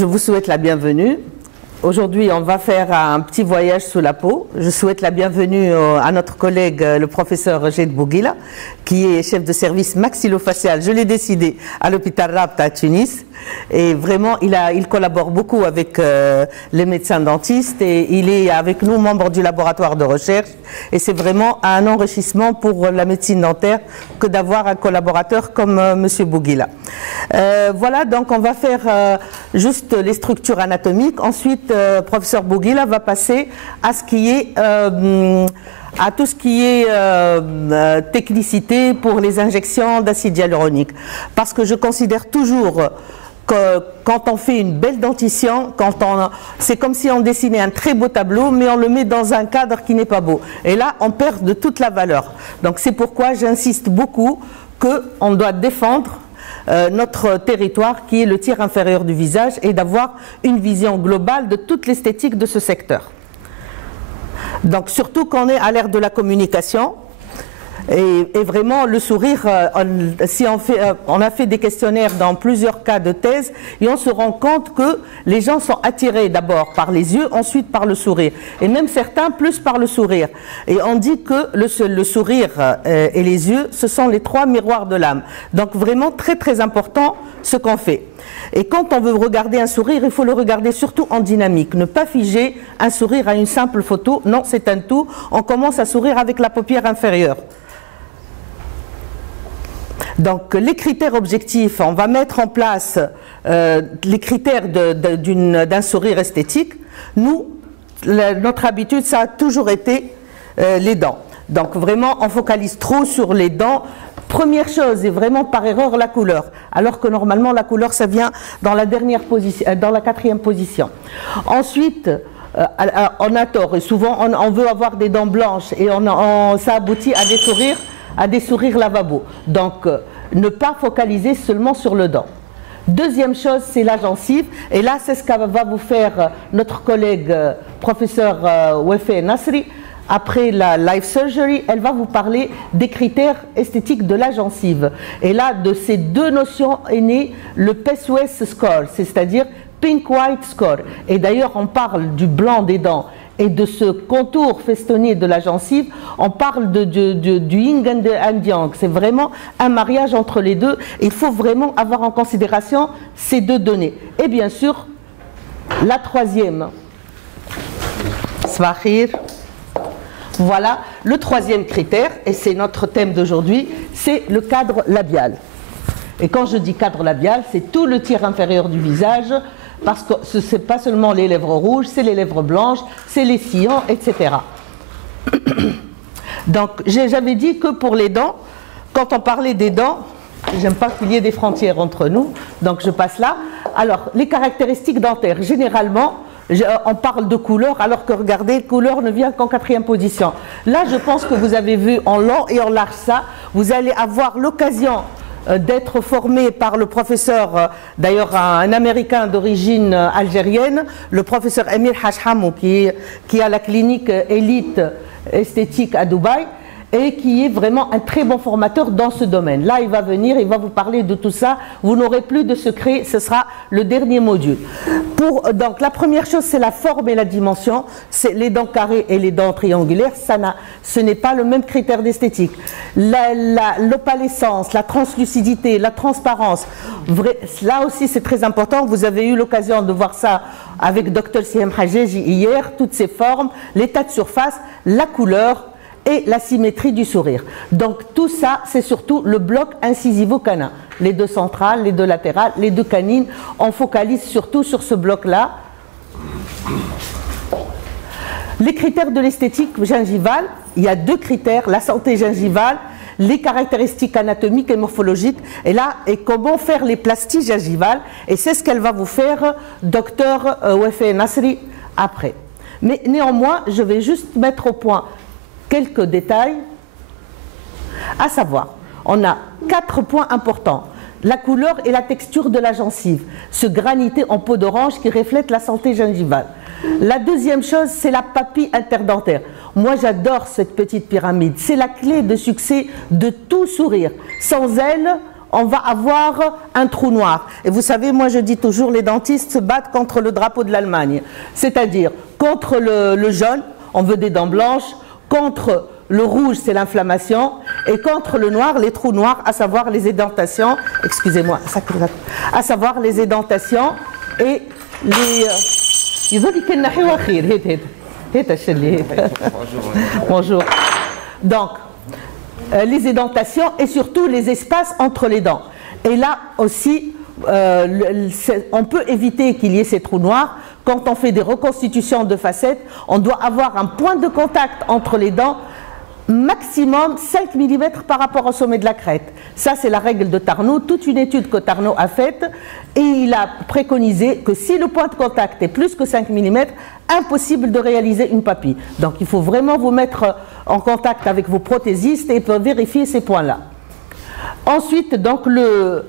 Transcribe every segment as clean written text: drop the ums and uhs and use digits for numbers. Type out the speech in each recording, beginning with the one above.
Je vous souhaite la bienvenue. Aujourd'hui, on va faire un petit voyage sous la peau. Je souhaite la bienvenue à notre collègue, le professeur Jed Bouguila, qui est chef de service maxillofacial, je l'ai décidé, à l'hôpital Rabta à Tunis. Et vraiment, il collabore beaucoup avec les médecins dentistes et il est avec nous membre du laboratoire de recherche. Et c'est vraiment un enrichissement pour la médecine dentaire que d'avoir un collaborateur comme Monsieur Bouguila. Voilà, donc on va faire juste les structures anatomiques. Ensuite, professeur Bouguila va passer à ce qui est à tout ce qui est technicité pour les injections d'acide hyaluronique. Parce que je considère toujours que quand on fait une belle dentition, c'est comme si on dessinait un très beau tableau, mais on le met dans un cadre qui n'est pas beau. Et là, on perd de toute la valeur. Donc c'est pourquoi j'insiste beaucoup qu'on doit défendre notre territoire qui est le tiers inférieur du visage et d'avoir une vision globale de toute l'esthétique de ce secteur. Donc surtout qu'on est à l'ère de la communication et vraiment le sourire, on a fait des questionnaires dans plusieurs cas de thèse et on se rend compte que les gens sont attirés d'abord par les yeux, ensuite par le sourire et même certains plus par le sourire. Et on dit que le sourire et les yeux, ce sont les trois miroirs de l'âme. Donc vraiment très très important ce qu'on fait. Et quand on veut regarder un sourire, il faut le regarder surtout en dynamique. Ne pas figer un sourire à une simple photo. Non, c'est un tout. On commence à sourire avec la paupière inférieure. Donc les critères objectifs, on va mettre en place les critères d'un sourire esthétique. Nous, notre habitude, ça a toujours été les dents. Donc vraiment, on focalise trop sur les dents. Première chose, et vraiment par erreur, la couleur. Alors que normalement, la couleur, ça vient dans la dernière position, dans la quatrième position. Ensuite, on a tort. Et souvent, on veut avoir des dents blanches et ça aboutit à des sourires lavabo. Donc, ne pas focaliser seulement sur le dent. Deuxième chose, c'est la gencive. Et là, c'est ce que va vous faire notre collègue professeur Wefé Nasri. Après la life surgery, elle va vous parler des critères esthétiques de la gencive. Et là, de ces deux notions est né le PES-WES score, c'est-à-dire Pink-White score. Et d'ailleurs, on parle du blanc des dents et de ce contour festonné de la gencive. On parle du yin and yang. C'est vraiment un mariage entre les deux. Il faut vraiment avoir en considération ces deux données. Et bien sûr, la troisième. Svahir. Voilà, le troisième critère, et c'est notre thème d'aujourd'hui, c'est le cadre labial. Et quand je dis cadre labial, c'est tout le tiers inférieur du visage, parce que ce n'est pas seulement les lèvres rouges, c'est les lèvres blanches, c'est les sillons, etc. Donc, j'avais dit que pour les dents, quand on parlait des dents, j'aime pas qu'il y ait des frontières entre nous, donc je passe là. Alors, les caractéristiques dentaires, généralement, on parle de couleur, alors que regardez, couleur ne vient qu'en quatrième position. Là, je pense que vous avez vu en long et en large ça. Vous allez avoir l'occasion d'être formé par le professeur, d'ailleurs un Américain d'origine algérienne, le professeur Emir Hashhamou, qui a la clinique élite esthétique à Dubaï, et qui est vraiment un très bon formateur dans ce domaine. Là, il va venir, il va vous parler de tout ça. Vous n'aurez plus de secret, ce sera le dernier module. Donc, la première chose, c'est la forme et la dimension. C'est les dents carrées et les dents triangulaires. Ce n'est pas le même critère d'esthétique. L'opalescence, la translucidité, la transparence, là aussi, c'est très important. Vous avez eu l'occasion de voir ça avec Dr Siem Hajeji hier, toutes ces formes, l'état de surface, la couleur, et la symétrie du sourire. Donc tout ça, c'est surtout le bloc incisivo-canin. Les deux centrales, les deux latérales, les deux canines, on focalise surtout sur ce bloc-là. Les critères de l'esthétique gingivale, il y a deux critères, la santé gingivale, les caractéristiques anatomiques et morphologiques, et là, et comment faire les plasties gingivales, et c'est ce qu'elle va vous faire, docteur Wefé Nasri, après. Mais néanmoins, je vais juste mettre au point quelques détails, à savoir, on a 4 points importants. La couleur et la texture de la gencive, ce granité en peau d'orange qui reflète la santé gingivale. La deuxième chose, c'est la papille interdentaire. Moi, j'adore cette petite pyramide. C'est la clé de succès de tout sourire. Sans elle, on va avoir un trou noir. Et vous savez, moi je dis toujours, les dentistes se battent contre le drapeau de l'Allemagne. C'est-à-dire, contre le jaune, on veut des dents blanches, contre le rouge, c'est l'inflammation, et contre le noir, les trous noirs, à savoir les édentations, excusez-moi, à savoir les édentations et les... Bonjour. Donc, les édentations et surtout les espaces entre les dents. Et là aussi, on peut éviter qu'il y ait ces trous noirs. Quand on fait des reconstitutions de facettes, on doit avoir un point de contact entre les dents maximum 5 mm par rapport au sommet de la crête. Ça, c'est la règle de Tarnow, toute une étude que Tarnow a faite, et il a préconisé que si le point de contact est plus que 5 mm, impossible de réaliser une papille. Donc il faut vraiment vous mettre en contact avec vos prothésistes et vérifier ces points-là. Ensuite, donc le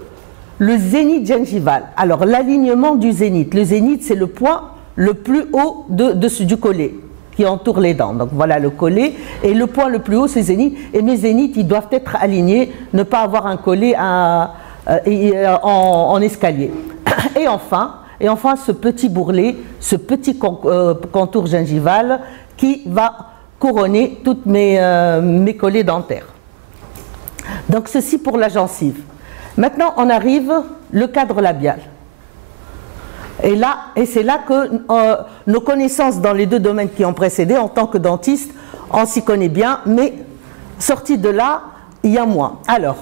zénith gingival. Alors l'alignement du zénith. Le zénith, c'est le point le plus haut du collet qui entoure les dents. Donc voilà le collet, et le point le plus haut c'est zénith, et mes zéniths ils doivent être alignés, ne pas avoir un collet en escalier. Et enfin ce petit bourrelet, ce petit contour gingival qui va couronner toutes mes collets dentaires. Donc ceci pour la gencive. Maintenant on arrive le cadre labial. Et c'est là que nos connaissances dans les deux domaines qui ont précédé, en tant que dentiste, on s'y connaît bien, mais sorti de là, il y a moins. Alors,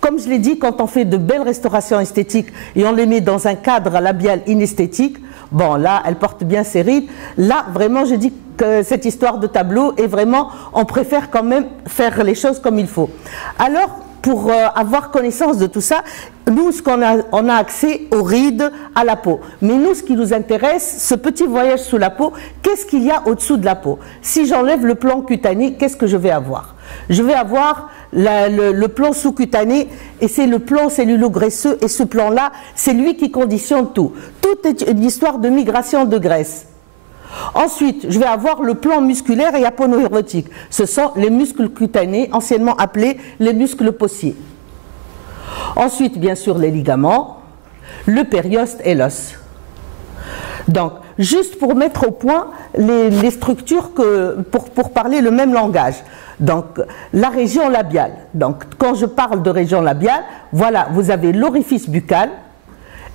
comme je l'ai dit, quand on fait de belles restaurations esthétiques et on les met dans un cadre labial inesthétique, bon là, elle porte bien ses rides. Là, vraiment, je dis que cette histoire de tableau est vraiment, on préfère quand même faire les choses comme il faut. Alors, pour avoir connaissance de tout ça, nous, on a accès aux rides, à la peau. Mais nous, ce qui nous intéresse, ce petit voyage sous la peau, qu'est-ce qu'il y a au-dessous de la peau? Si j'enlève le plan cutané, qu'est-ce que je vais avoir? Je vais avoir le plan sous-cutané, et c'est le plan cellulo-graisseux, et ce plan-là, c'est lui qui conditionne tout. Tout est une histoire de migration de graisse. Ensuite, je vais avoir le plan musculaire et aponeurotique. Ce sont les muscles cutanés, anciennement appelés les muscles possiers. Ensuite, bien sûr, les ligaments, le périoste et l'os. Donc, juste pour mettre au point les structures pour parler le même langage. Donc, la région labiale. Donc, quand je parle de région labiale, voilà, vous avez l'orifice buccal,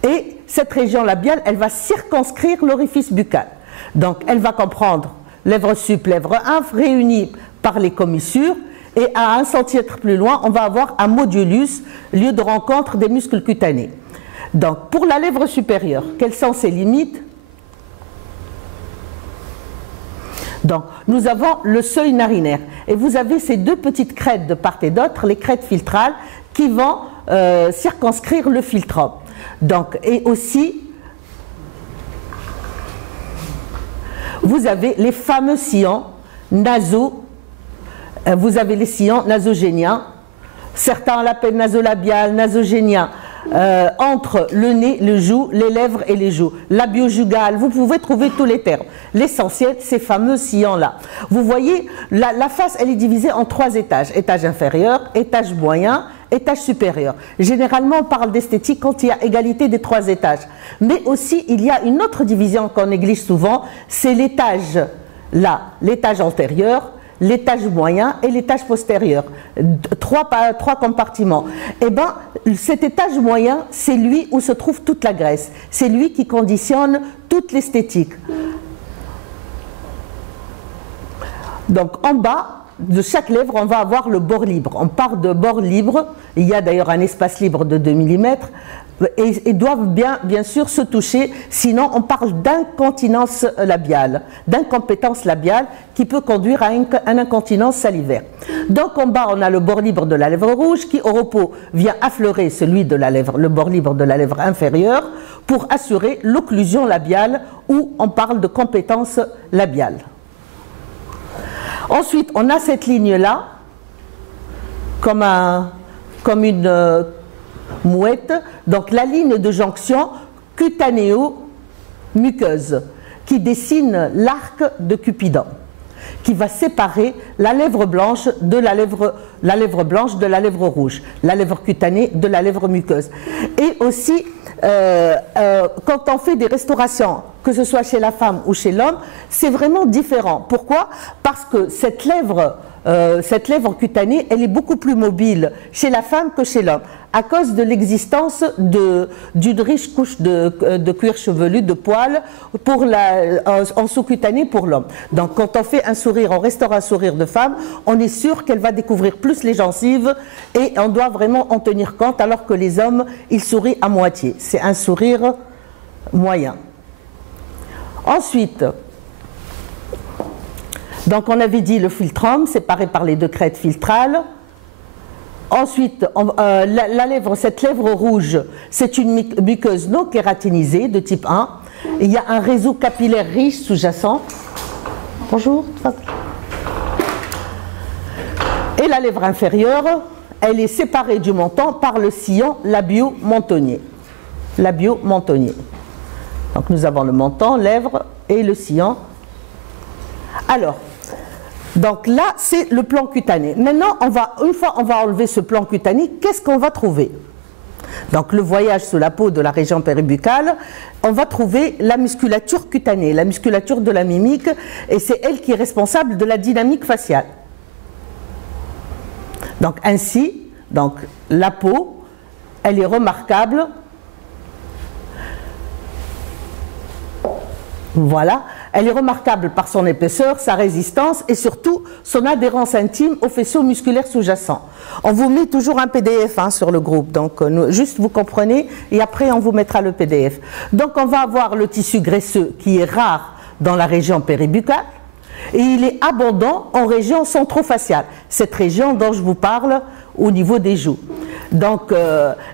et cette région labiale, elle va circonscrire l'orifice buccal. Donc, elle va comprendre lèvre sup, lèvre inf, réunies par les commissures, et à 1 cm plus loin, on va avoir un modulus, lieu de rencontre des muscles cutanés. Donc, pour la lèvre supérieure, quelles sont ses limites? Donc, nous avons le seuil narinaire, et vous avez ces deux petites crêtes de part et d'autre, les crêtes filtrales, qui vont circonscrire le filtrum. Donc, et aussi, vous avez les fameux sillons nasaux, vous avez les sillons nasogéniens, certains l'appellent nasolabial, nasogénien, entre le nez, le joue, les lèvres et les joues, labio-jugal, vous pouvez trouver tous les termes. L'essentiel, ces fameux sillons-là. Vous voyez, la face, elle est divisée en 3 étages. Étage inférieur, étage moyen, étage supérieur. Généralement, on parle d'esthétique quand il y a égalité des 3 étages. Mais aussi, il y a une autre division qu'on néglige souvent, c'est l'étage là, l'étage antérieur, l'étage moyen et l'étage postérieur. 3 compartiments. Et bien, cet étage moyen, c'est lui où se trouve toute la graisse. C'est lui qui conditionne toute l'esthétique. Donc, en bas de chaque lèvre, on va avoir le bord libre. On part de bord libre. Il y a d'ailleurs un espace libre de 2 mm. Et doivent bien sûr se toucher, sinon on parle d'incontinence labiale, d'incompétence labiale qui peut conduire à une incontinence salivaire. Donc en bas on a le bord libre de la lèvre rouge qui au repos vient affleurer celui de la lèvre, le bord libre de la lèvre inférieure pour assurer l'occlusion labiale où on parle de compétence labiale. Ensuite on a cette ligne là comme une mouette, donc la ligne de jonction cutanéo-muqueuse qui dessine l'arc de Cupidon. qui va séparer la lèvre blanche de la lèvre blanche de la lèvre rouge, la lèvre cutanée de la lèvre muqueuse. Et aussi, quand on fait des restaurations, que ce soit chez la femme ou chez l'homme, c'est vraiment différent. Pourquoi? Parce que cette lèvre cutanée, elle est beaucoup plus mobile chez la femme que chez l'homme, à cause de l'existence d'une riche couche de cuir chevelu, de poils, en sous-cutané pour l'homme. Donc quand on fait un sourire, on restaure un sourire de femme, on est sûr qu'elle va découvrir plus les gencives et on doit vraiment en tenir compte, alors que les hommes, ils sourient à moitié. C'est un sourire moyen. Ensuite, donc on avait dit le philtrum, séparé par les deux crêtes filtrales. Ensuite, cette lèvre rouge, c'est une muqueuse non kératinisée de type 1. Il y a un réseau capillaire riche sous-jacent. Bonjour. Et la lèvre inférieure, elle est séparée du menton par le sillon labio-mentonnier. Labio-mentonnier. Donc nous avons le menton, lèvres et le sillon. Alors, donc là, c'est le plan cutané. Maintenant, une fois on va enlever ce plan cutané, qu'est-ce qu'on va trouver? Donc le voyage sous la peau de la région péribuccale, on va trouver la musculature cutanée, la musculature de la mimique, et c'est elle qui est responsable de la dynamique faciale. Donc ainsi, la peau, elle est remarquable. Voilà, elle est remarquable par son épaisseur, sa résistance et surtout son adhérence intime aux faisceaux musculaires sous-jacents. On vous met toujours un PDF sur le groupe, donc juste vous comprenez et après on vous mettra le PDF. Donc on va avoir le tissu graisseux qui est rare dans la région péribuccale et il est abondant en région centrofaciale, cette région dont je vous parle au niveau des joues. Donc,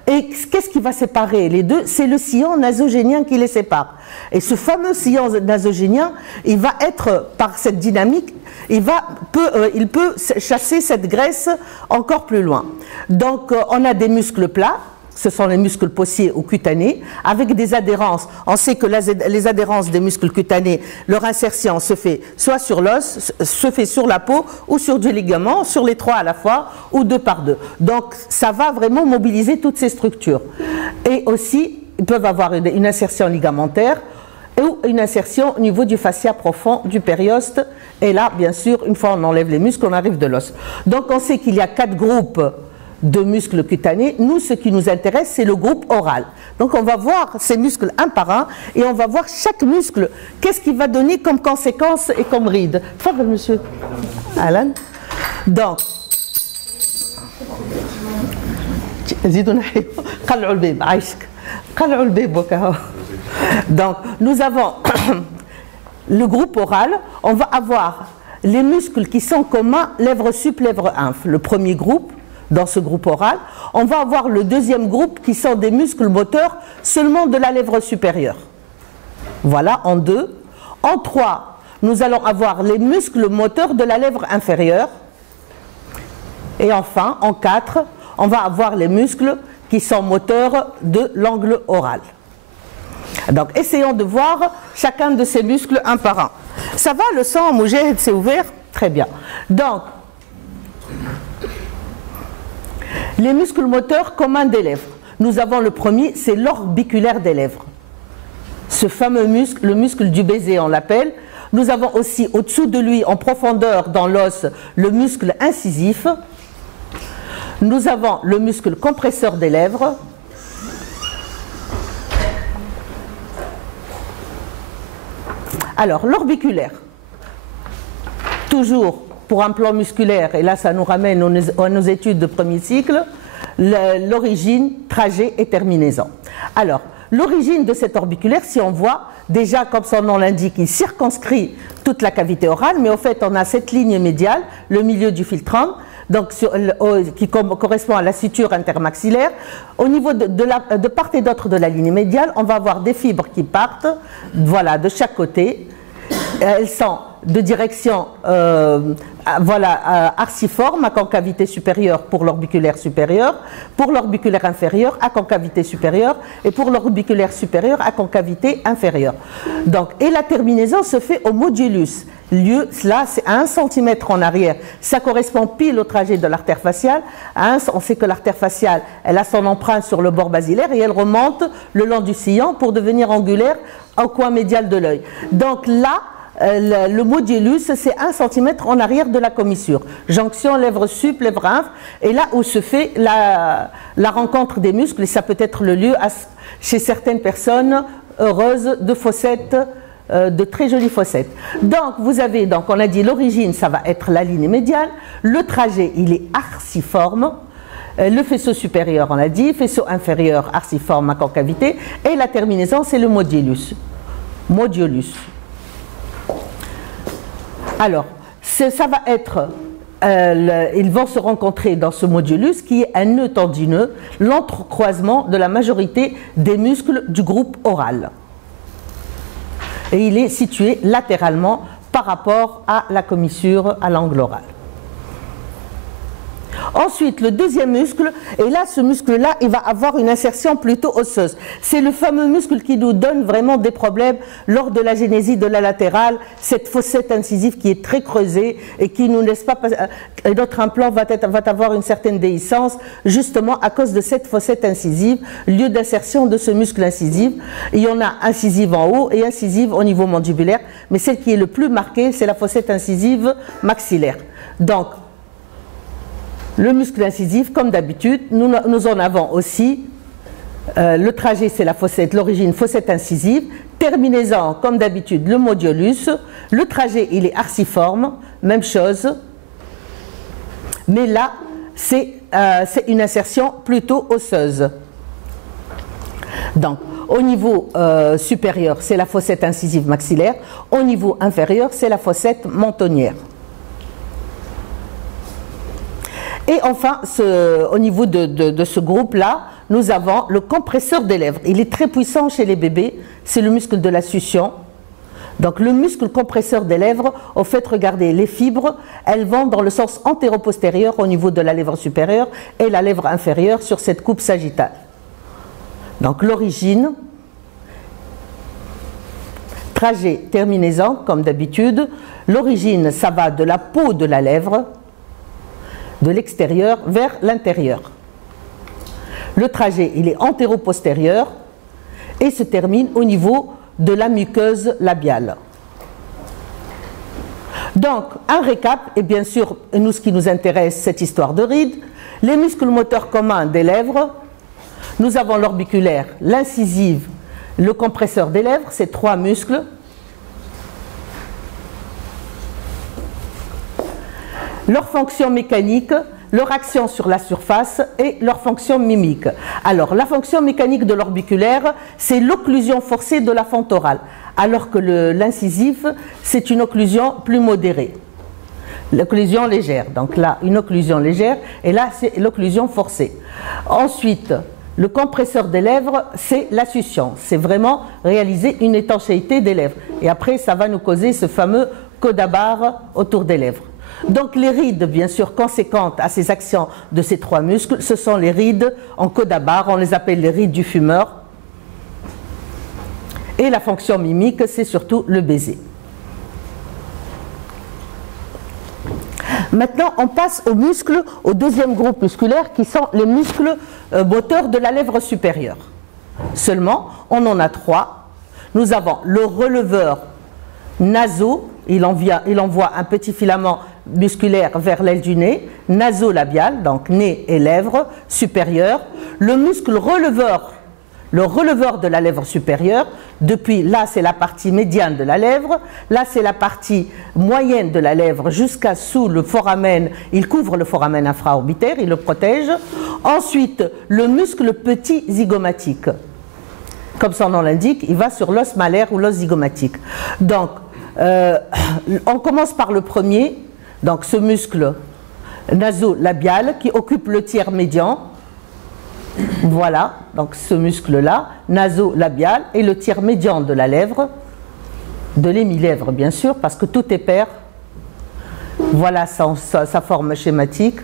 et qu'est-ce qui va séparer les deux? C'est le sillon nasogénien qui les sépare. Et ce fameux sillon nasogénien, il va être, par cette dynamique, il peut chasser cette graisse encore plus loin. Donc, on a des muscles plats, ce sont les muscles possiers ou cutanés, avec des adhérences. On sait que les adhérences des muscles cutanés, leur insertion se fait soit sur l'os, se fait sur la peau ou sur du ligament, sur les trois à la fois ou deux par deux. Donc ça va vraiment mobiliser toutes ces structures. Et aussi, ils peuvent avoir une insertion ligamentaire ou une insertion au niveau du fascia profond, du périoste. Et là, bien sûr, une fois on enlève les muscles, on arrive de l'os. Donc on sait qu'il y a 4 groupes de muscles cutanés. Nous, ce qui nous intéresse, c'est le groupe oral. Donc on va voir ces muscles un par un et on va voir chaque muscle, qu'est-ce qu'il va donner comme conséquence et comme ride. Faites, monsieur Alan. Donc, donc nous avons le groupe oral. On va avoir les muscles qui sont communs, lèvre sup, lèvre inf. Le premier groupe, dans ce groupe oral, on va avoir le deuxième groupe qui sont des muscles moteurs seulement de la lèvre supérieure. Voilà, en 2. En 3, nous allons avoir les muscles moteurs de la lèvre inférieure. Et enfin, en 4, on va avoir les muscles qui sont moteurs de l'angle oral. Donc, essayons de voir chacun de ces muscles un par un. Ça va, le sang, Moujahid, c'est ouvert? Très bien. Donc, les muscles moteurs communs des lèvres. Nous avons le premier, c'est l'orbiculaire des lèvres. Ce fameux muscle, le muscle du baiser, on l'appelle. Nous avons aussi au-dessous de lui, en profondeur dans l'os, le muscle incisif. Nous avons le muscle compresseur des lèvres. Alors, l'orbiculaire. Toujours pour un plan musculaire, et là ça nous ramène à nos études de premier cycle, l'origine, trajet et terminaison. Alors, l'origine de cet orbiculaire, si on voit, déjà comme son nom l'indique, il circonscrit toute la cavité orale, mais au fait on a cette ligne médiale, le milieu du philtrum, donc qui correspond à la suture intermaxillaire. Au niveau de part et d'autre de la ligne médiale, on va avoir des fibres qui partent, voilà, de chaque côté. Elles sont de direction arciforme à concavité supérieure pour l'orbiculaire supérieur, pour l'orbiculaire inférieur à concavité supérieure et pour l'orbiculaire supérieur à concavité inférieure. Donc, et la terminaison se fait au modulus lieu, là c'est à 1 cm en arrière, ça correspond pile au trajet de l'artère faciale. On sait que l'artère faciale, elle a son empreinte sur le bord basilaire et elle remonte le long du sillon pour devenir angulaire au coin médial de l'œil. Donc là, le modulus, c'est 1 cm en arrière de la commissure. Jonction lèvre sup, lèvre infre, et là où se fait la rencontre des muscles, et ça peut être le lieu chez certaines personnes heureuses de fossettes, de très jolies fossettes. Donc vous avez, on a dit l'origine, ça va être la ligne médiane, le trajet il est arciforme, le faisceau supérieur on l'a dit, faisceau inférieur arciforme à concavité, et la terminaison c'est le modulus. Alors, ça va être, ils vont se rencontrer dans ce modulus qui est un nœud tendineux, l'entrecroisement de la majorité des muscles du groupe oral. Et il est situé latéralement par rapport à la commissure, à l'angle oral. Ensuite, le deuxième muscle, et là, ce muscle-là, il va avoir une insertion plutôt osseuse. C'est le fameux muscle qui nous donne vraiment des problèmes lors de la génésie de la latérale, cette fossette incisive qui est très creusée et qui nous laisse pas passer. Et notre implant va avoir une certaine déhiscence, justement à cause de cette fossette incisive, lieu d'insertion de ce muscle incisif. Il y en a incisive en haut et incisive au niveau mandibulaire, mais celle qui est le plus marquée, c'est la fossette incisive maxillaire. Donc, le muscle incisif, comme d'habitude, nous en avons aussi. Le trajet, c'est la fossette, l'origine, fossette incisive. Terminaison, comme d'habitude, le modulus. Le trajet, il est arciforme, même chose. Mais là, c'est une insertion plutôt osseuse. Donc, au niveau supérieur, c'est la fossette incisive maxillaire. Au niveau inférieur, c'est la fossette mentonnière. Et enfin, au niveau de ce groupe-là, nous avons le compresseur des lèvres. Il est très puissant chez les bébés, c'est le muscle de la succion. Donc le muscle compresseur des lèvres, au fait, regardez, les fibres, elles vont dans le sens antéro-postérieur au niveau de la lèvre supérieure et la lèvre inférieure sur cette coupe sagittale. Donc l'origine, trajet, terminaison, comme d'habitude. L'origine, ça va de la peau de la lèvre, de l'extérieur vers l'intérieur. Le trajet, il est antéro-postérieur et se termine au niveau de la muqueuse labiale. Donc, un récap, et bien sûr, nous, ce qui nous intéresse, cette histoire de rides, les muscles moteurs communs des lèvres, nous avons l'orbiculaire, l'incisive, le compresseur des lèvres, ces trois muscles. Leur fonction mécanique, leur action sur la surface et leur fonction mimique. Alors, la fonction mécanique de l'orbiculaire, c'est l'occlusion forcée de la fente orale, alors que l'incisif, c'est une occlusion plus modérée. L'occlusion légère, donc là, une occlusion légère, et là, c'est l'occlusion forcée. Ensuite, le compresseur des lèvres, c'est la succion. C'est vraiment réaliser une étanchéité des lèvres. Et après, ça va nous causer ce fameux coda-barre autour des lèvres. Donc les rides, bien sûr, conséquentes à ces actions de ces trois muscles, ce sont les rides en coda-barre, on les appelle les rides du fumeur. Et la fonction mimique, c'est surtout le baiser. Maintenant, on passe aux muscles, au deuxième groupe musculaire, qui sont les muscles moteurs de la lèvre supérieure. Seulement, on en a trois. Nous avons le releveur naso, il envoie un petit filament musculaire vers l'aile du nez, nasolabial, donc nez et lèvres supérieures. Le muscle releveur, le releveur de la lèvre supérieure, depuis là c'est la partie médiane de la lèvre, là c'est la partie moyenne de la lèvre jusqu'à sous le foramen, il couvre le foramen infraorbitaire, il le protège. Ensuite, le muscle petit zygomatique, comme son nom l'indique, il va sur l'os malaire ou l'os zygomatique. Donc, on commence par le premier, donc ce muscle nasolabial qui occupe le tiers médian. Voilà, donc ce muscle-là, nasolabial, et le tiers médian de la lèvre, de l'hémilèvre bien sûr, parce que tout est pair. Voilà sa forme schématique.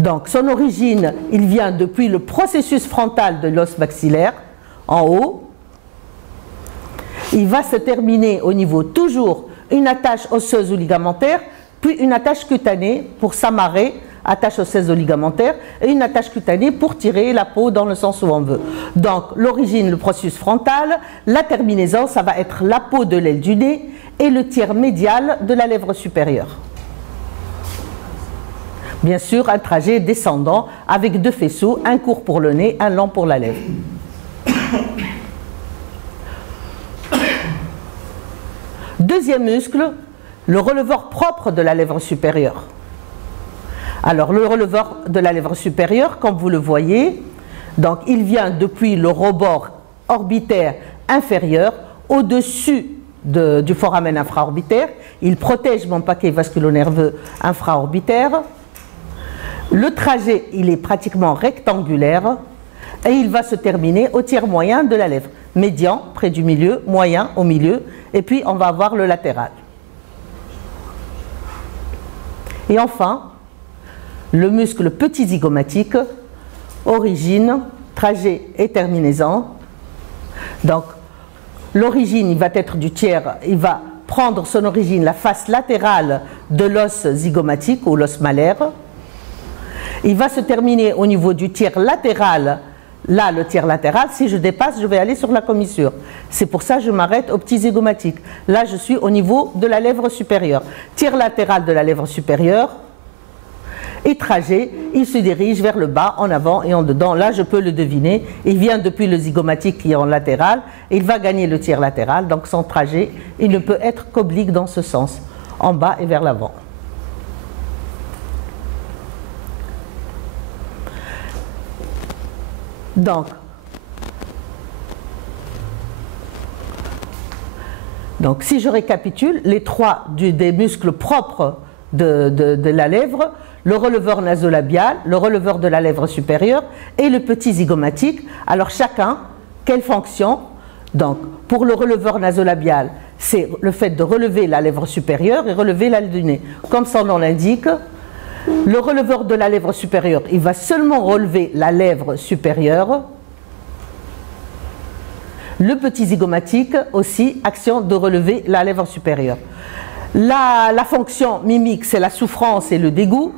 Donc son origine, il vient depuis le processus frontal de l'os maxillaire, en haut. il va se terminer au niveau toujours une attache osseuse ou ligamentaire, puis une attache cutanée pour s'amarrer, attache osseuse ou ligamentaire, et une attache cutanée pour tirer la peau dans le sens où on veut. Donc l'origine, le processus frontal, la terminaison, ça va être la peau de l'aile du nez et le tiers médial de la lèvre supérieure. Bien sûr, un trajet descendant avec deux faisceaux, un court pour le nez, un long pour la lèvre. Deuxième muscle, le releveur propre de la lèvre supérieure. Alors, le releveur de la lèvre supérieure, comme vous le voyez, donc il vient depuis le rebord orbitaire inférieur au-dessus du foramen infraorbitaire. Il protège mon paquet vasculo-nerveux infraorbitaire. Le trajet, il est pratiquement rectangulaire et il va se terminer au tiers moyen de la lèvre. Médian, près du milieu, moyen, au milieu, et puis on va avoir le latéral. Et enfin, le muscle petit zygomatique, origine, trajet et terminaison. Donc, l'origine, il va être du tiers, il va prendre son origine, la face latérale de l'os zygomatique ou l'os malaire. Il va se terminer au niveau du tiers latéral. Là, le tiers latéral, si je dépasse, je vais aller sur la commissure. C'est pour ça que je m'arrête au petit zygomatique. Là, je suis au niveau de la lèvre supérieure. Tiers latéral de la lèvre supérieure. Et trajet, il se dirige vers le bas, en avant et en dedans. Là, je peux le deviner. Il vient depuis le zygomatique qui est en latéral. Il va gagner le tiers latéral. Donc, son trajet, il ne peut être qu'oblique dans ce sens, en bas et vers l'avant. Donc, si je récapitule, les trois des muscles propres de la lèvre, le releveur nasolabial, le releveur de la lèvre supérieure et le petit zygomatique. Alors chacun, quelle fonction? Donc, pour le releveur nasolabial, c'est le fait de relever la lèvre supérieure et relever l'aile du nez. Comme son nom l'indique, le releveur de la lèvre supérieure, il va seulement relever la lèvre supérieure. Le petit zygomatique aussi, action de relever la lèvre supérieure. La fonction mimique, c'est la souffrance et le dégoût.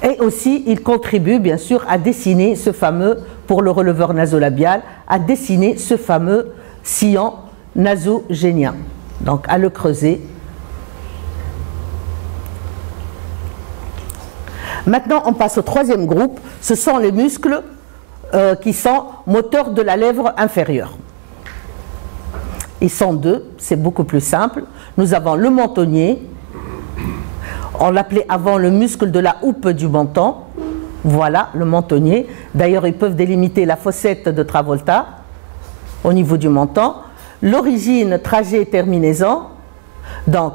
Et aussi, il contribue bien sûr à dessiner ce fameux, pour le releveur nasolabial, à dessiner ce fameux sillon nasogénien. Donc à le creuser. Maintenant, on passe au troisième groupe. Ce sont les muscles qui sont moteurs de la lèvre inférieure. Ils sont deux, c'est beaucoup plus simple. Nous avons le mentonnier. On l'appelait avant le muscle de la houppe du menton. Voilà, le mentonnier. D'ailleurs, ils peuvent délimiter la fossette de Travolta au niveau du menton. L'origine, trajet, terminaison. Donc,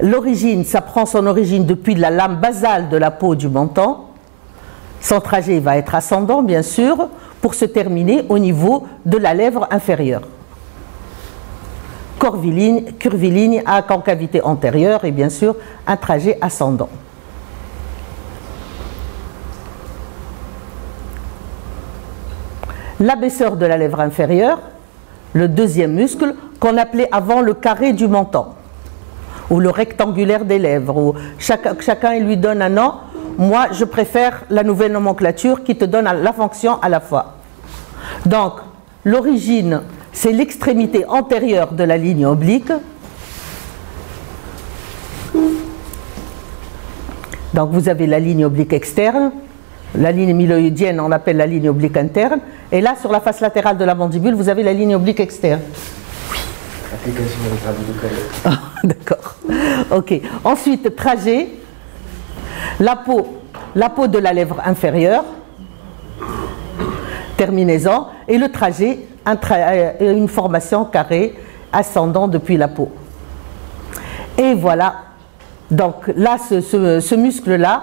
l'origine, ça prend son origine depuis la lame basale de la peau du menton. Son trajet va être ascendant, bien sûr, pour se terminer au niveau de la lèvre inférieure. Curviligne à concavité antérieure et bien sûr un trajet ascendant. L'abaisseur de la lèvre inférieure, le deuxième muscle qu'on appelait avant le carré du menton ou le rectangulaire des lèvres, ou chacun il lui donne un nom. Moi, je préfère la nouvelle nomenclature qui te donne la fonction à la fois. Donc, l'origine, c'est l'extrémité antérieure de la ligne oblique. Donc, vous avez la ligne oblique externe. La ligne myloïdienne, on l'appelle la ligne oblique interne. Et là, sur la face latérale de la mandibule, vous avez la ligne oblique externe. Application des travaux de collègue. D'accord. Ok. Ensuite, trajet. La peau de la lèvre inférieure, terminaison, et le trajet, une formation carrée ascendant depuis la peau. Et voilà, donc là, ce muscle-là,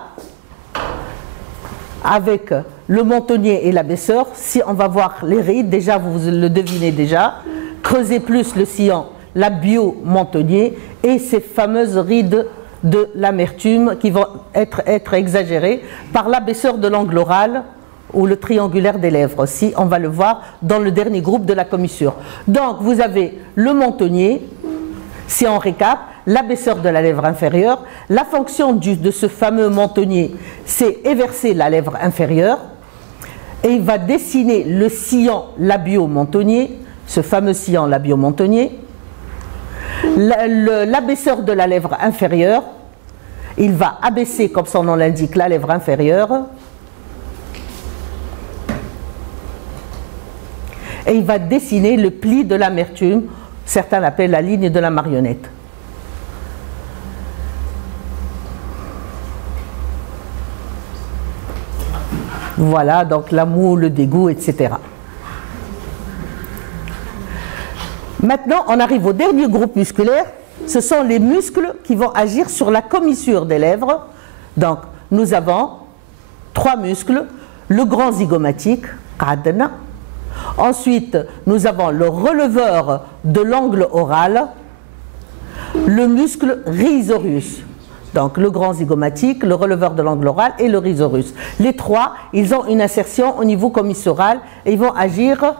avec le mentonnier et l'abaisseur, si on va voir les rides, déjà vous le devinez déjà, creusez plus le sillon labio-mentonnier et ces fameuses rides de l'amertume qui vont être exagérées par l'abaisseur de l'angle oral ou le triangulaire des lèvres aussi. On va le voir dans le dernier groupe de la commissure. Donc, vous avez le mentonnier, si on récap, l'abaisseur de la lèvre inférieure. La fonction de ce fameux mentonnier, c'est éverser la lèvre inférieure. Et il va dessiner le sillon labio-mentonnier, ce fameux sillon labio-mentonnier. L'abaisseur de la lèvre inférieure, il va abaisser, comme son nom l'indique, la lèvre inférieure. Et il va dessiner le pli de l'amertume, certains l'appellent la ligne de la marionnette. Voilà, donc la moue, le dégoût, etc. Maintenant, on arrive au dernier groupe musculaire. Ce sont les muscles qui vont agir sur la commissure des lèvres. Donc, nous avons 3 muscles. Le grand zygomatique, qadna. Ensuite, nous avons le releveur de l'angle oral, le muscle rhizoruus. Donc, le grand zygomatique, le releveur de l'angle oral et le rhizoruus. Les 3, ils ont une insertion au niveau commissural et ils vont agir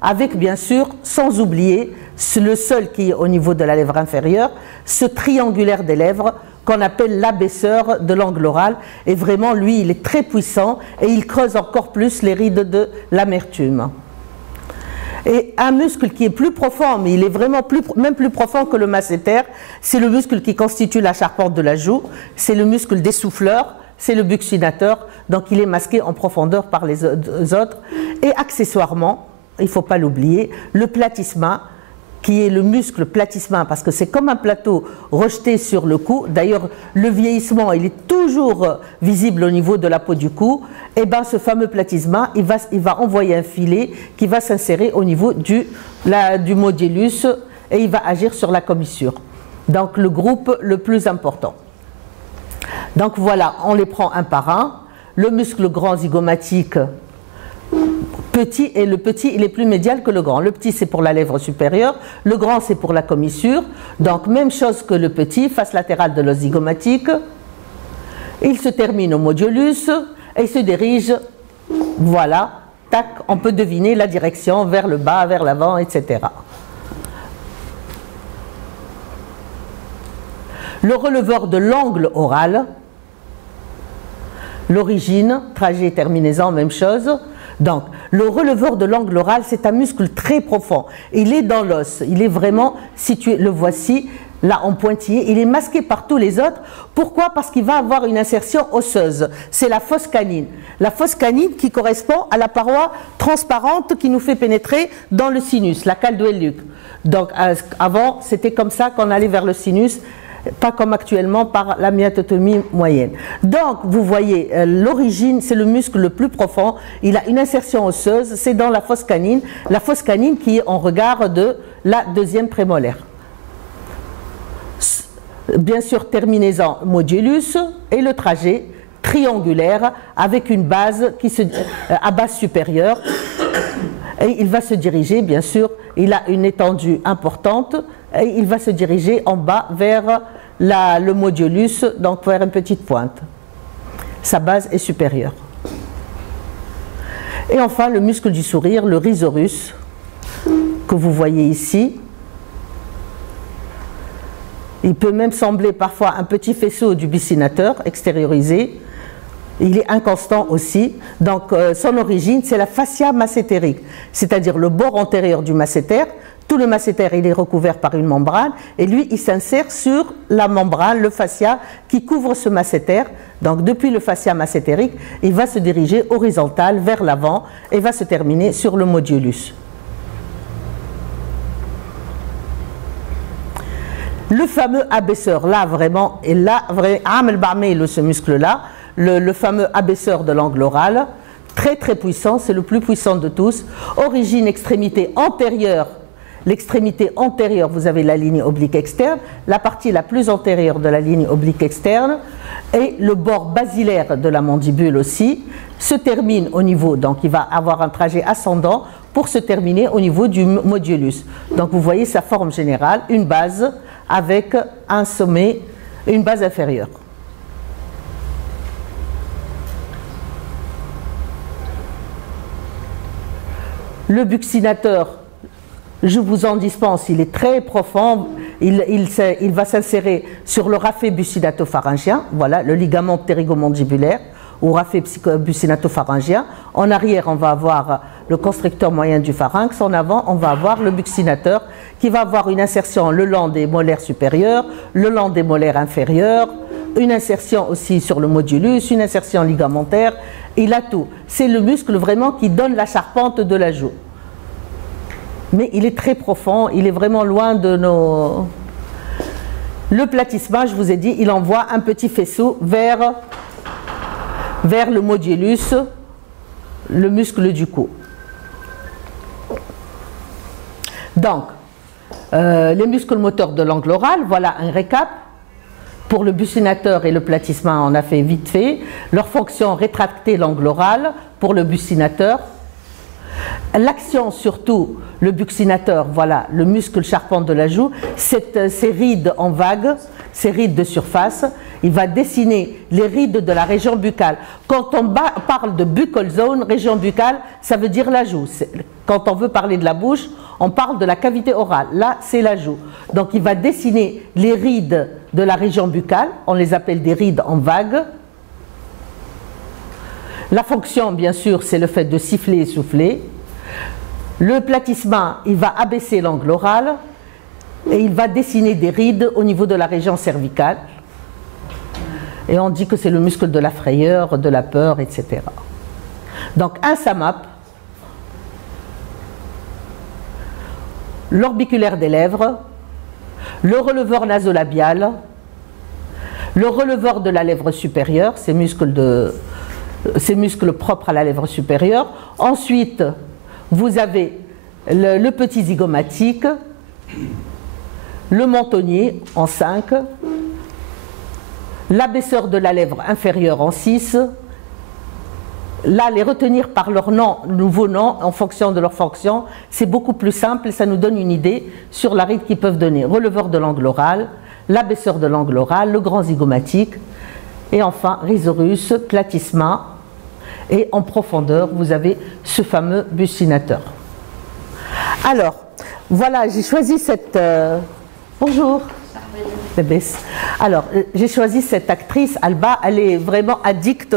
avec bien sûr, sans oublier, le seul qui est au niveau de la lèvre inférieure, ce triangulaire des lèvres qu'on appelle l'abaisseur de l'angle oral. Et vraiment, lui, il est très puissant et il creuse encore plus les rides de l'amertume. Et un muscle qui est plus profond, mais il est vraiment même plus profond que le masséter, c'est le muscle qui constitue la charpente de la joue, c'est le muscle des souffleurs, c'est le buccinateur, donc il est masqué en profondeur par les autres. Et accessoirement, il ne faut pas l'oublier, le platysma, qui est le muscle platysma, parce que c'est comme un plateau rejeté sur le cou. D'ailleurs, le vieillissement, il est toujours visible au niveau de la peau du cou. Et bien, ce fameux platysma, il va envoyer un filet qui va s'insérer au niveau du modulus et il va agir sur la commissure. Donc, le groupe le plus important. Donc, voilà, on les prend un par un. Le muscle grand zygomatique, petit, et le petit il est plus médial que le grand. Le petit c'est pour la lèvre supérieure, le grand c'est pour la commissure. Donc même chose que le petit, face latérale de l'os zygomatique. Il se termine au modulus et il se dirige, voilà, tac, on peut deviner la direction vers le bas, vers l'avant, etc. Le releveur de l'angle oral, l'origine, trajet, terminaison, même chose. Donc, le releveur de l'angle oral, c'est un muscle très profond. Il est dans l'os, il est vraiment situé, le voici, là en pointillé, il est masqué par tous les autres. Pourquoi? Parce qu'il va avoir une insertion osseuse. C'est la fosse canine. La fosse canine qui correspond à la paroi transparente qui nous fait pénétrer dans le sinus, la cale de Helluc. Donc, avant, c'était comme ça qu'on allait vers le sinus, pas comme actuellement par la myototomie moyenne. Donc, vous voyez, l'origine, c'est le muscle le plus profond. Il a une insertion osseuse, c'est dans la fosse canine qui est en regard de la deuxième prémolaire. Bien sûr, terminaison modulus et le trajet triangulaire avec une base à base supérieure. Et il va se diriger, bien sûr, il a une étendue importante et il va se diriger en bas vers le modulus, donc vers une petite pointe. Sa base est supérieure. Et enfin, le muscle du sourire, le rhizoruus, que vous voyez ici. Il peut même sembler parfois un petit faisceau du buccinateur extériorisé. Il est inconstant aussi. Donc, son origine, c'est la fascia massétérique, c'est-à-dire le bord antérieur du masséter. Tout le masséter, il est recouvert par une membrane et lui, il s'insère sur la membrane, le fascia qui couvre ce masséter. Donc, depuis le fascia massétérique, il va se diriger horizontal vers l'avant et va se terminer sur le modulus. Le fameux abaisseur, là vraiment, et là, ce muscle-là, le fameux abaisseur de l'angle oral, très très puissant, c'est le plus puissant de tous. Origine, extrémité antérieure. L'extrémité antérieure, vous avez la ligne oblique externe, la partie la plus antérieure de la ligne oblique externe, et le bord basilaire de la mandibule aussi, se termine au niveau, donc il va avoir un trajet ascendant pour se terminer au niveau du modulus. Donc vous voyez sa forme générale, une base avec un sommet, une base inférieure. Le buccinateur, je vous en dispense, il est très profond, il va s'insérer sur le raphet buccinato-pharyngien, voilà, le ligament ptérygomandibulaire, ou raphet buccinato-pharyngien. En arrière, on va avoir le constricteur moyen du pharynx, en avant, on va avoir le buccinateur qui va avoir une insertion le long des molaires supérieurs, le long des molaires inférieurs, une insertion aussi sur le modulus, une insertion ligamentaire, il a tout. C'est le muscle vraiment qui donne la charpente de la joue. Mais il est très profond, il est vraiment loin de nos... Le platysma, je vous ai dit, il envoie un petit faisceau vers le modulus, le muscle du cou. Donc, les muscles moteurs de l'angle oral, voilà un récap. Pour le buccinateur et le platysma, on a fait vite fait. Leur fonction, rétracter l'angle oral pour le buccinateur. L'action surtout, le buccinateur, voilà, le muscle charpente de la joue, ces rides en vague, ces rides de surface, il va dessiner les rides de la région buccale. Quand on parle de buccal zone, région buccale, ça veut dire la joue. Quand on veut parler de la bouche, on parle de la cavité orale. Là, c'est la joue. Donc, il va dessiner les rides de la région buccale. On les appelle des rides en vague. La fonction, bien sûr, c'est le fait de siffler et souffler. Le platysma, il va abaisser l'angle oral et il va dessiner des rides au niveau de la région cervicale. Et on dit que c'est le muscle de la frayeur, de la peur, etc. Donc, un SAMAP, l'orbiculaire des lèvres, le releveur nasolabial, le releveur de la lèvre supérieure, ces muscles propres à la lèvre supérieure. Ensuite, vous avez le petit zygomatique, le mentonnier en 5, l'abaisseur de la lèvre inférieure en 6. Là, les retenir par leur nom, nouveau nom, en fonction de leur fonction, c'est beaucoup plus simple et ça nous donne une idée sur la ride qu'ils peuvent donner. Releveur de l'angle oral, l'abaisseur de l'angle oral, le grand zygomatique, et enfin, rhizorus, platysma, et en profondeur, vous avez ce fameux buccinateur. Alors, voilà, j'ai choisi cette... Bonjour. Alors, j'ai choisi cette actrice, Alba, elle est vraiment addicte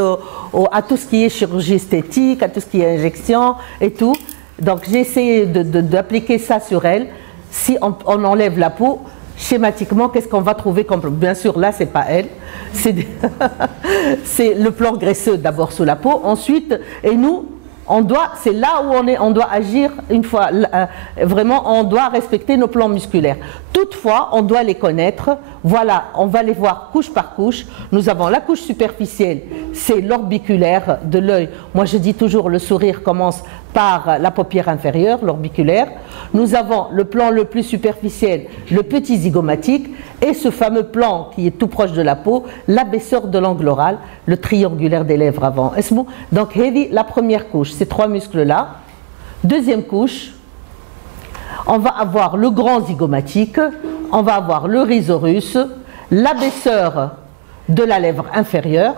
à tout ce qui est chirurgie esthétique, à tout ce qui est injection et tout. Donc, j'ai essayé d'appliquer ça sur elle. Si on enlève la peau, schématiquement, qu'est-ce qu'on va trouver comme... Bien sûr, là, c'est pas elle. C'est le plan graisseux d'abord sous la peau. Ensuite, et nous... c'est là où on doit agir une fois, vraiment on doit respecter nos plans musculaires. Toutefois, on doit les connaître, voilà, on va les voir couche par couche. Nous avons la couche superficielle, c'est l'orbiculaire de l'œil. Moi je dis toujours le sourire commence par la paupière inférieure, l'orbiculaire. Nous avons le plan le plus superficiel, le petit zygomatique, et ce fameux plan qui est tout proche de la peau, l'abaisseur de l'angle oral, le triangulaire des lèvres avant. Donc, la première couche, ces trois muscles-là. Deuxième couche, on va avoir le grand zygomatique, on va avoir le rhizorus, l'abaisseur de la lèvre inférieure,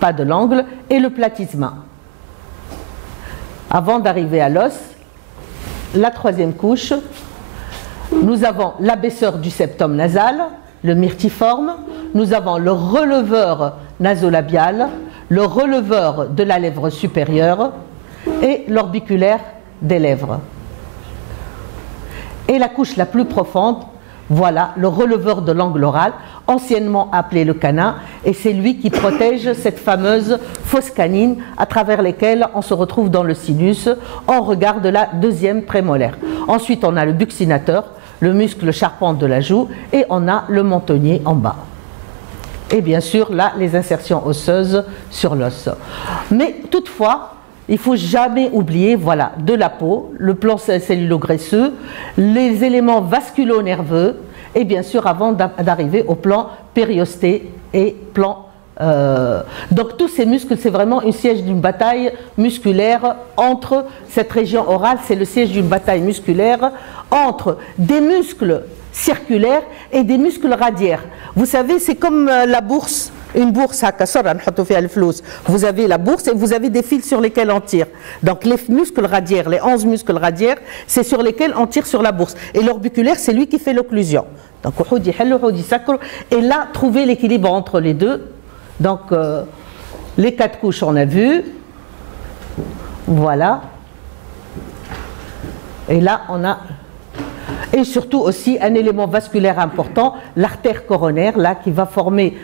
pas de l'angle, et le platysma. Avant d'arriver à l'os, la troisième couche, nous avons l'abaisseur du septum nasal, le myrtiforme, nous avons le releveur nasolabial, le releveur de la lèvre supérieure et l'orbiculaire des lèvres. Et la couche la plus profonde, voilà, le releveur de l'angle oral, anciennement appelé le canin, et c'est lui qui protège cette fameuse fosse canine à travers lesquelles on se retrouve dans le sinus en regard de la deuxième prémolaire. Ensuite, on a le buccinateur, le muscle charpente de la joue, et on a le mentonnier en bas. Et bien sûr, là, les insertions osseuses sur l'os. Mais toutefois, il ne faut jamais oublier, voilà, de la peau, le plan cellulo-graisseux, les éléments vasculo-nerveux, et bien sûr, avant d'arriver au plan périosté et plan Donc tous ces muscles, c'est vraiment un siège d'une bataille musculaire entre cette région orale, c'est le siège d'une bataille musculaire entre des muscles circulaires et des muscles radiaires. Vous savez, c'est comme la bourse. Une bourse, vous avez la bourse et vous avez des fils sur lesquels on tire. Donc les muscles radiaires, les 11 muscles radiaires, c'est sur lesquels on tire sur la bourse. Et l'orbiculaire, c'est lui qui fait l'occlusion. Donc, et là, trouver l'équilibre entre les deux. Donc, les 4 couches, on a vu. Voilà. Et là, on a... Et surtout aussi un élément vasculaire important, l'artère coronaire, là, qui va former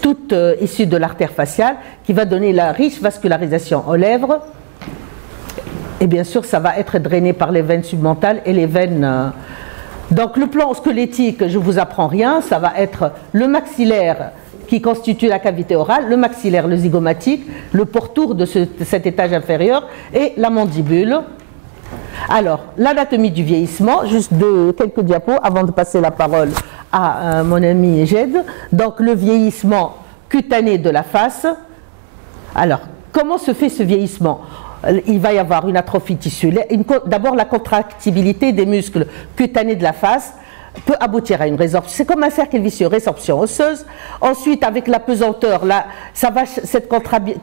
toute issue de l'artère faciale, qui va donner la riche vascularisation aux lèvres. Et bien sûr, ça va être drainé par les veines submentales et les veines... Donc le plan squelettique, je ne vous apprends rien, ça va être le maxillaire qui constitue la cavité orale, le maxillaire, le zygomatique, le pourtour de cet étage inférieur et la mandibule. Alors, l'anatomie du vieillissement, juste quelques diapos avant de passer la parole à mon ami Jed. Donc, le vieillissement cutané de la face. Alors, comment se fait ce vieillissement? Il va y avoir une atrophie tissulaire. D'abord, la contractibilité des muscles cutanés de la face peut aboutir à une résorption. C'est comme un cercle vicieux, résorption osseuse. Ensuite, avec la pesanteur, là, cette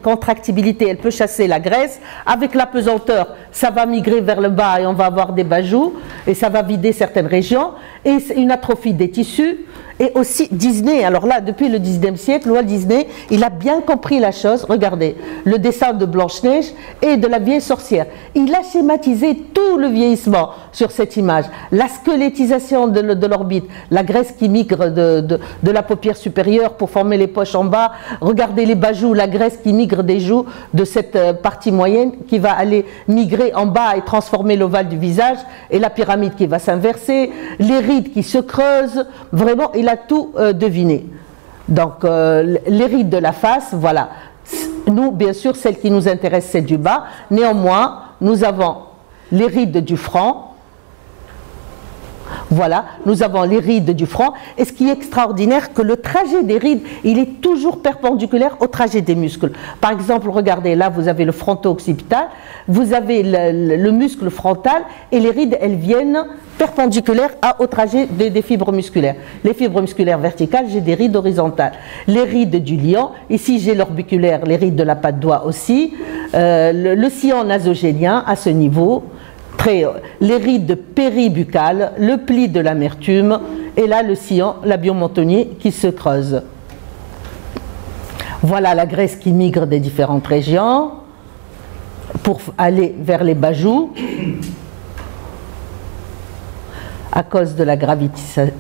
contractibilité, elle peut chasser la graisse. Avec la pesanteur, ça va migrer vers le bas et on va avoir des bajous et ça va vider certaines régions. Et une atrophie des tissus. Et aussi Disney, alors là, depuis le 19e siècle, Walt Disney, il a bien compris la chose. Regardez, le dessin de Blanche-Neige et de la vieille sorcière. Il a schématisé tout le vieillissement sur cette image. La squelettisation de l'orbite, la graisse qui migre de la paupière supérieure pour former les poches en bas. Regardez les bajous, la graisse qui migre des joues de cette partie moyenne qui va aller migrer en bas et transformer l'ovale du visage. Et la pyramide qui va s'inverser, les rides qui se creusent. Vraiment, il a tout deviné. Donc, les rides de la face, voilà. Nous, bien sûr, celle qui nous intéresse, c'est du bas. Néanmoins, nous avons les rides du front. Voilà, nous avons les rides du front. Et ce qui est extraordinaire, que le trajet des rides, il est toujours perpendiculaire au trajet des muscles. Par exemple, regardez, là, vous avez le fronto-occipital, vous avez le muscle frontal, et les rides, elles viennent perpendiculaires au trajet des fibres musculaires. Les fibres musculaires verticales, j'ai des rides horizontales. Les rides du lion, ici j'ai l'orbiculaire, les rides de la patte doigt aussi. Le sillon nasogénien à ce niveau. Les rides péribuccales, le pli de l'amertume, et là le sillon labiomontonnier qui se creuse. Voilà la graisse qui migre des différentes régions pour aller vers les bajous à cause de la gravité.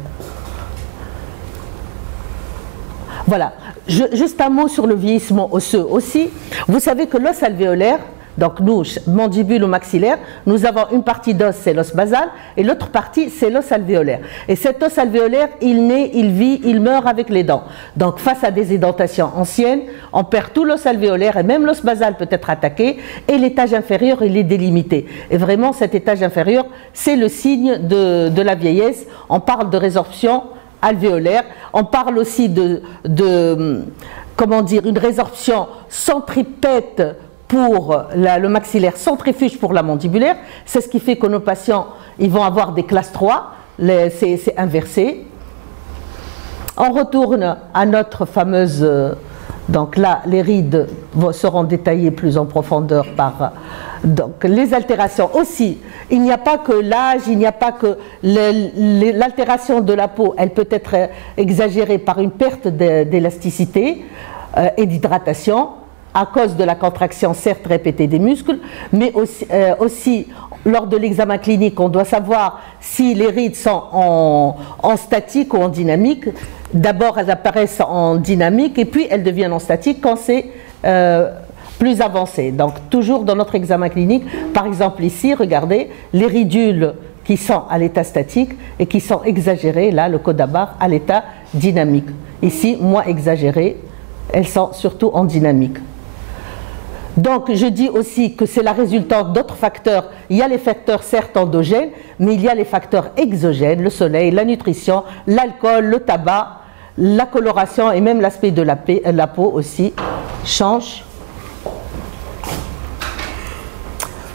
Voilà, juste un mot sur le vieillissement osseux aussi. Vous savez que l'os alvéolaire, donc nous, mandibule ou maxillaire, nous avons une partie d'os, c'est l'os basal, et l'autre partie, c'est l'os alvéolaire. Et cet os alvéolaire, il naît, il vit, il meurt avec les dents. Donc face à des édentations anciennes, on perd tout l'os alvéolaire, et même l'os basal peut être attaqué, et l'étage inférieur, il est délimité. Et vraiment, cet étage inférieur, c'est le signe de la vieillesse. On parle de résorption alvéolaire, on parle aussi comment dire, une résorption centripète pour le maxillaire, centrifuge pour la mandibulaire. C'est ce qui fait que nos patients, ils vont avoir des classes 3, c'est inversé. On retourne à notre fameuse... donc là, les rides seront détaillées plus en profondeur par... Donc les altérations aussi, il n'y a pas que l'âge, il n'y a pas que l'altération de la peau, elle peut être exagérée par une perte d'élasticité et d'hydratation, à cause de la contraction certes répétée des muscles, mais aussi lors de l'examen clinique, on doit savoir si les rides sont en statique ou en dynamique. D'abord, elles apparaissent en dynamique et puis elles deviennent en statique quand c'est plus avancé. Donc, toujours dans notre examen clinique, par exemple ici, regardez, les ridules qui sont à l'état statique et qui sont exagérées, là, le codabar, à l'état dynamique. Ici, moins exagérées, elles sont surtout en dynamique. Donc je dis aussi que c'est la résultante d'autres facteurs. Il y a les facteurs certes endogènes, mais il y a les facteurs exogènes, le soleil, la nutrition, l'alcool, le tabac, la coloration et même l'aspect de la peau aussi change.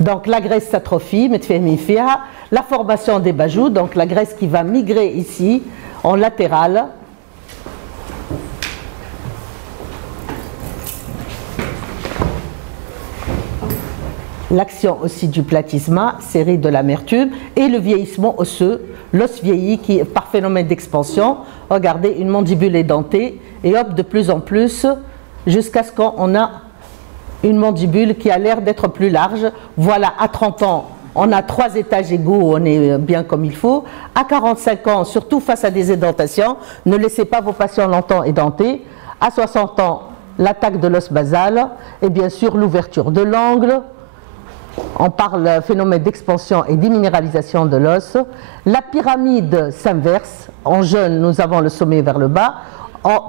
Donc la graisse s'atrophie, la formation des bajoux, donc la graisse qui va migrer ici en latéral. L'action aussi du platysma, série de l'amertume, et le vieillissement osseux, l'os vieillit qui, par phénomène d'expansion, regardez, une mandibule édentée, et hop, de plus en plus, jusqu'à ce qu'on a une mandibule qui a l'air d'être plus large. Voilà, à 30 ans, on a 3 étages égaux, on est bien comme il faut. À 45 ans, surtout face à des édentations, ne laissez pas vos patients longtemps édentés. À 60 ans, l'attaque de l'os basal, et bien sûr l'ouverture de l'angle. On parle phénomène d'expansion et d'imminéralisation de l'os. La pyramide s'inverse. En jeune, nous avons le sommet vers le bas,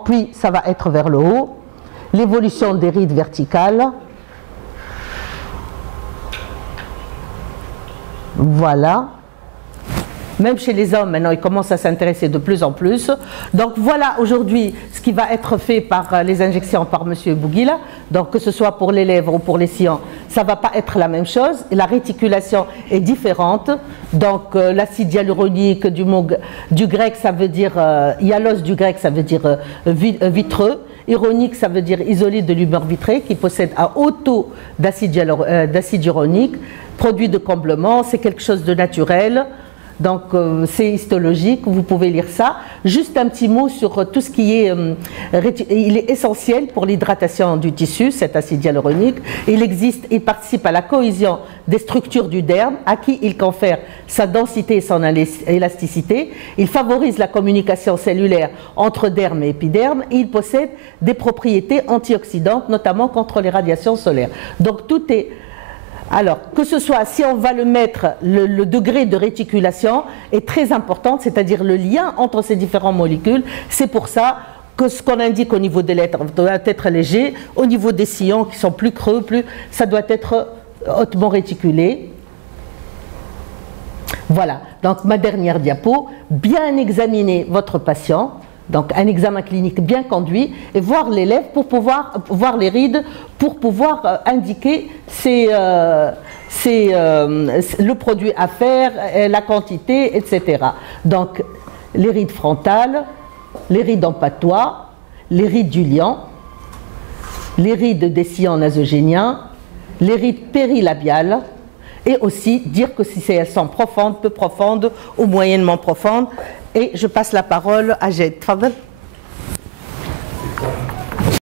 puis ça va être vers le haut. L'évolution des rides verticales. Voilà. Même chez les hommes, maintenant, ils commencent à s'intéresser de plus en plus. Donc voilà aujourd'hui ce qui va être fait par les injections par M. Bouguila. Donc que ce soit pour les lèvres ou pour les sillons, ça ne va pas être la même chose. La réticulation est différente. Donc l'acide hyaluronique du grec, ça veut dire, hyalos du grec, ça veut dire vitreux. Ironique, ça veut dire isolé de l'humeur vitrée, qui possède un haut taux d'acide hyaluronique. Produit de comblement, c'est quelque chose de naturel. Donc c'est histologique, vous pouvez lire ça. Juste un petit mot sur tout ce qui est... il est essentiel pour l'hydratation du tissu, cet acide hyaluronique. Il participe à la cohésion des structures du derme, à qui il confère sa densité et son élasticité. Il favorise la communication cellulaire entre derme et épiderme. Et il possède des propriétés antioxydantes, notamment contre les radiations solaires. Donc tout est... Alors, que ce soit, si on va le mettre, le degré de réticulation est très important, c'est-à-dire le lien entre ces différentes molécules. C'est pour ça que ce qu'on indique au niveau des lettres doit être léger, au niveau des sillons qui sont plus creux, ça doit être hautement réticulé. Voilà, donc ma dernière diapo, bien examiner votre patient. Donc un examen clinique bien conduit et voir les lèvres pour pouvoir voir les rides pour pouvoir indiquer le produit à faire, la quantité, etc. Donc les rides frontales, les rides en patois, les rides du lion, les rides des sillons nasogéniens, les rides périlabiales, et aussi dire que si elles sont profondes, peu profondes ou moyennement profondes. Et je passe la parole à Jade. Tfadel.